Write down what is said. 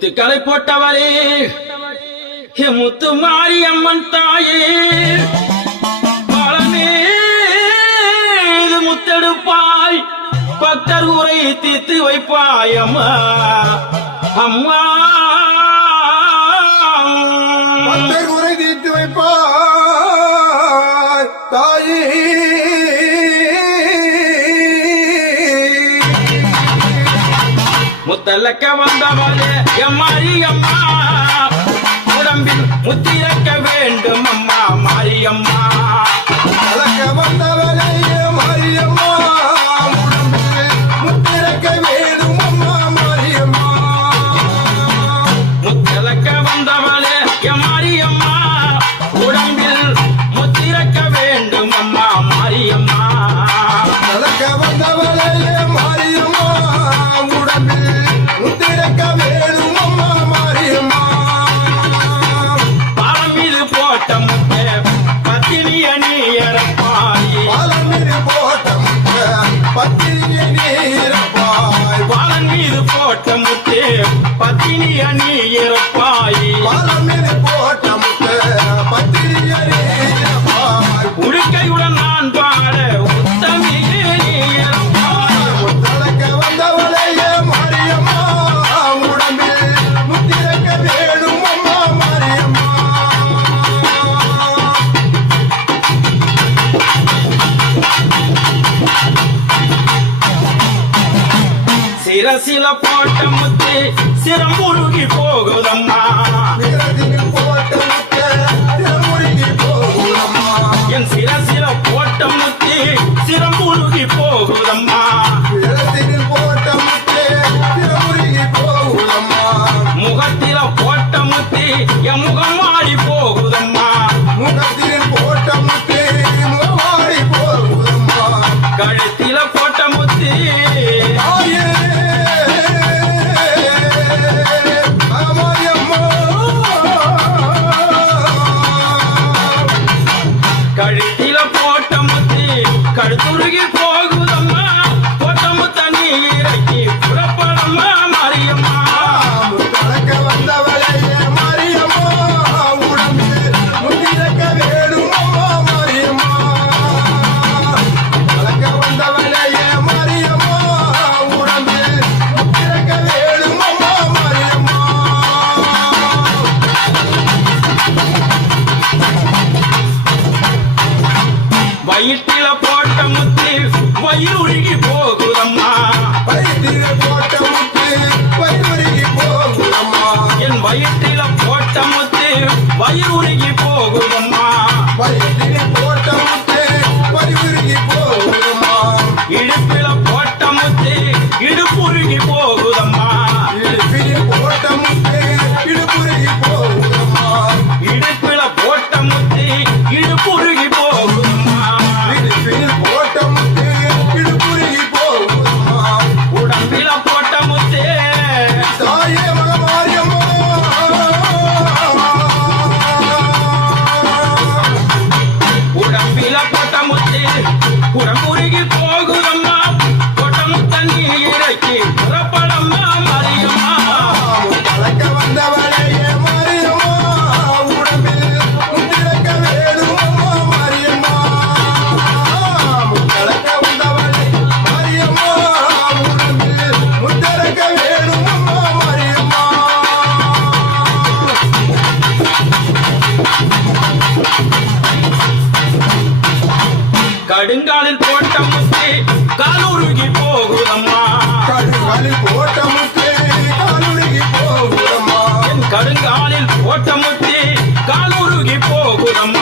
முத்துக்களை போட்டவரே முத்து மாரியம்மன் தாயே பாலமேது முத்தெடுப்பாய் பக்தர் உரை தீர்த்து வைப்பாய் அம்மா அம்மா பக்தர் உரை தீர்த்து வைப்பாய் தாயே முத்தலக்க வந்தவளே மாரியம்மா உடம்பில் முத்திரக்க வேண்டும் அம்மா மாரியம்மா முத்தலக்க வந்தவளே மாரியம்மா உடம்பில் முத்திரக்க வேண்டும் அம்மா மாரியம்மா முத்தலக்க வந்தவளே மாரியம்மா உடம்பில் முத்திரக்க வேண்டும் அம்மா மாரியம்மா முத்தலக்க வந்தவளே மாரியம்மா உடம்பில் முத்திரக்க வேண்டும் அம்மா மாரியம்மா பாலம் மீது போட்ட முத்தே பத்தினிய நீரப்பாய் பாலம் மீது போட்ட முத்தே பத்தினிய நீரப்பாய் பாலம் மீது போட்ட முத்தே பத்தினிய நீரப்பாய் பாலம் மீது போட்ட முத்தே பத்தினிய நீரப்பாய் உடுக்கையுடன் நான் பாட உத்தமியே நீரப்பாய் முத்தலக்க வந்தவளே மாரியம்மா உடம்பில் முத்திரக்க வேணும் அம்மா மாரியம்மா சிரசில போட்ட முத்தே சிரமுருகி போகுதம்மா நிறத்தில் போட்ட முத்தே திருமுருகி போகுதம்மா என் சிரசில போட்ட முத்தே சிரமுருகி போகுதம்மா நிறத்தில் போட்ட முத்தே திருமுருகி போகுதம்மா முகத்தில போட்ட முத்தே என் முகம் மாறி போகுதம்மா முகத்தில் போட்ட முத்தே முகவாடி போகுதம்மா கழுத்தில போட்ட முத்தே ஆயே மாரியம்மா கழுத்தில போட்ட முத்தே கழுத்துருகி போகுதம்மா போட்ட முத்த நீ இறக்கி புறப்படம்மா மாரியம்மா முத்தலக்க வந்தவளே மாரியம்மா உடம்பில் முத்திரக்க வேணும் அம்மா மாரியம்மா முத்தலக்க வந்தவளே மாரியம்மா உடம்பில் முத்திரக்க வேணும் அம்மா மாரியம்மா வயிற்றில போட்ட முத்தி வயிறுருகி போகுதம்மா வயிற்றிலே போட்ட முத்து வயிறுருகி போகுதம்மா என் வயிற்றில போட்ட முத்தி வயிறுருகி போகுதம்மா வயிற்றிலே போட்ட முத்து வயிறுருகி போகுதம்மா இடுப்பில போட்ட முத்தி இடுப்புருகி போகுதம்மா இடுப்பிலே போட்ட முத்து இடுப்புருகி போகுதம்மா இடுப்பில போட்ட முத்தி இடுப்புருகி போகுதம்மா இடுப்பில் போட்ட முத்து இடுப்புருகி போகுதம்மா உடம்பில போட்ட முத்தே தாயே மகமாரியம்மா உடம்பில போட்ட முத்தி உடம்புருகி போகுதம்மா போட்ட முத்த நீ இறக்கி புறப்படம்மா மாரியம்மா முத்தலக்க வந்தவளே மாரியம்மா உடம்பில் முத்திரக்க வேணும் அம்மா மாரியம்மா முத்தலக்க வந்தவளே மாரியம்மா உடம்பில் முத்திரக்க வேணும் அம்மா மாரியம்மா கடுங்காலில் போட்ட முத்தி காலுருகி போகுதம்மா கடுங்காலில் போட்ட முத்தே காலுருகி போகுதம்மா என் கடுங்காலில் போட்ட முத்தி காலுருகி போகுதம்மா